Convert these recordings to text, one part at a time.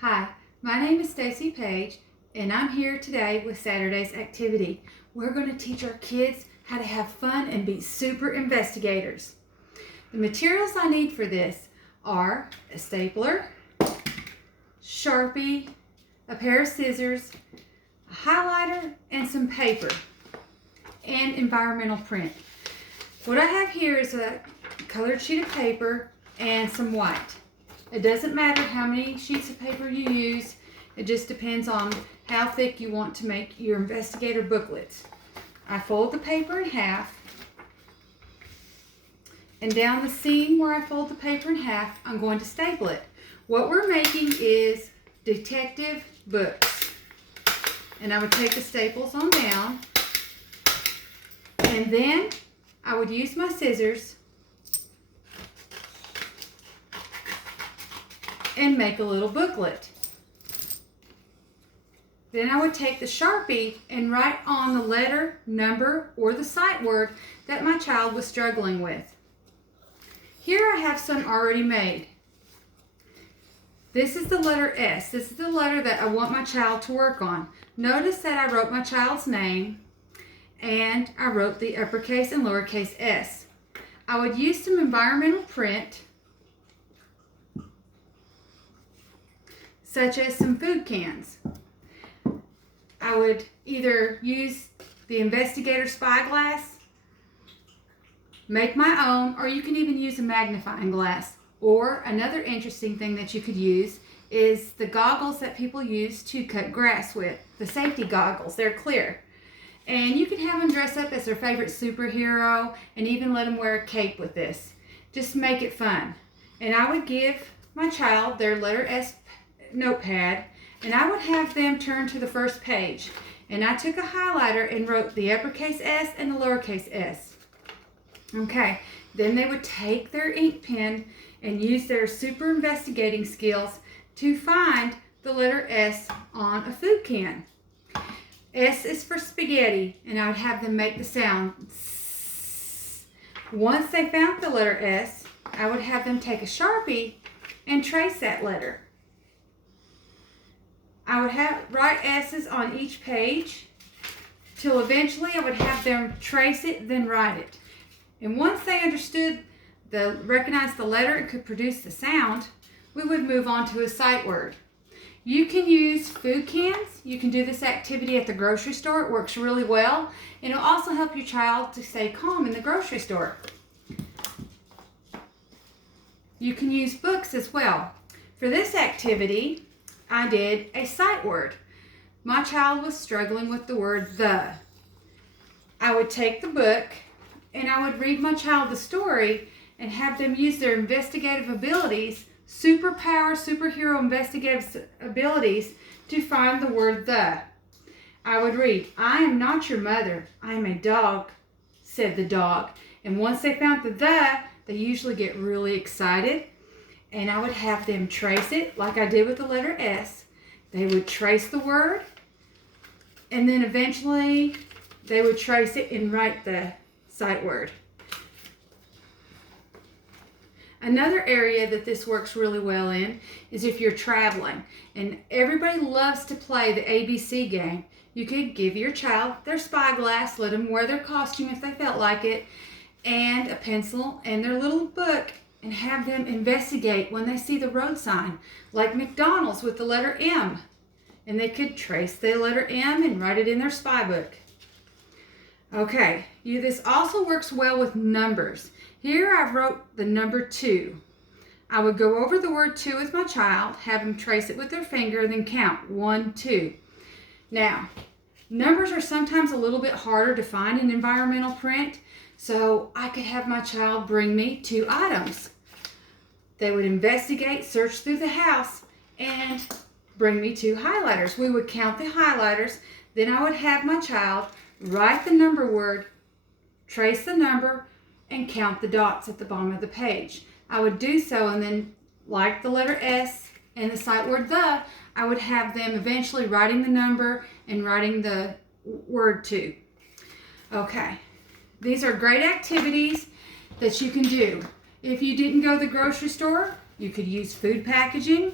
Hi, my name is Stacy Page, and I'm here today with Saturday's activity. We're going to teach our kids how to have fun and be super investigators. The materials I need for this are a stapler, Sharpie, a pair of scissors, a highlighter, and some paper, and environmental print. What I have here is a colored sheet of paper and some white. It doesn't matter how many sheets of paper you use. It just depends on how thick you want to make your investigator booklets. I fold the paper in half, and down the seam where I fold the paper in half, I'm going to staple it. What we're making is detective books. And I would take the staples on down, and then I would use my scissors and make a little booklet. Then I would take the Sharpie and write on the letter, number, or the sight word that my child was struggling with. Here I have some already made. This is the letter S. This is the letter that I want my child to work on. Notice that I wrote my child's name and I wrote the uppercase and lowercase s. I would use some environmental print, such as some food cans. I would either use the investigator spyglass, make my own, or you can even use a magnifying glass. Or another interesting thing that you could use is the goggles that people use to cut grass with, the safety goggles. They're clear. And you can have them dress up as their favorite superhero and even let them wear a cape with this. Just make it fun. And I would give my child their letter S notepad, and I would have them turn to the first page. And I took a highlighter and wrote the uppercase S and the lowercase s. Okay, then they would take their ink pen and use their super investigating skills to find the letter S on a food can. S is for spaghetti, and I would have them make the sound S. Once they found the letter S, I would have them take a Sharpie and trace that letter. I would write S's on each page till eventually I would have them trace it, then write it. And once they recognized the letter and could produce the sound, we would move on to a sight word. You can use food cans. You can do this activity at the grocery store. It works really well. And it'll also help your child to stay calm in the grocery store. You can use books as well. For this activity, I did a sight word. My child was struggling with the word the. I would take the book and I would read my child the story and have them use their investigative abilities, superhero investigative abilities, to find the word the. I would read, "I am not your mother. I am a dog," said the dog. And once they found the, they usually get really excited. And I would have them trace it like I did with the letter S. They would trace the word, and then eventually they would trace it and write the sight word. Another area that this works really well in is if you're traveling, and everybody loves to play the ABC game. You could give your child their spyglass, let them wear their costume if they felt like it, and a pencil and their little book, and have them investigate when they see the road sign, like McDonald's with the letter M. And they could trace the letter M and write it in their spy book. Okay, this also works well with numbers. Here I wrote the number 2. I would go over the word 2 with my child, have them trace it with their finger, then count 1, 2. Now, numbers are sometimes a little bit harder to find in environmental print, so I could have my child bring me 2 items. They would investigate, search through the house, and bring me 2 highlighters. We would count the highlighters, then I would have my child write the number word, trace the number, and count the dots at the bottom of the page. I would do so, and then, like the letter S and the sight word the, I would have them eventually writing the number and writing the word to. Okay, these are great activities that you can do. If you didn't go to the grocery store, you could use food packaging,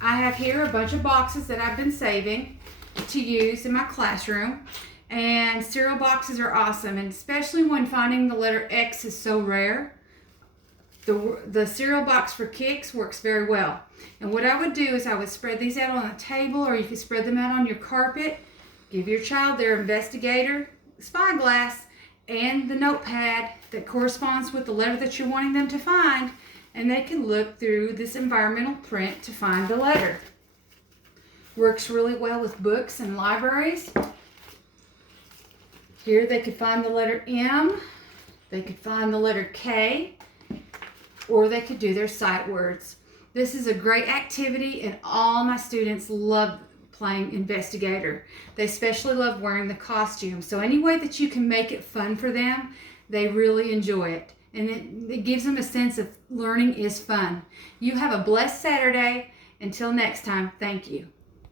I have here a bunch of boxes that I've been saving to use in my classroom. And cereal boxes are awesome, and especially when finding the letter X is so rare. The cereal box for Kix works very well. And what I would do is I would spread these out on a table, or you could spread them out on your carpet. Give your child their investigator spyglass and the notepad that corresponds with the letter that you're wanting them to find, and they can look through this environmental print to find the letter. Works really well with books and libraries. Here they could find the letter M, they could find the letter K, or they could do their sight words. This is a great activity, and all my students love playing investigator. They especially love wearing the costume. So any way that you can make it fun for them, they really enjoy it. And it gives them a sense of learning is fun. You have a blessed Saturday. Until next time, thank you.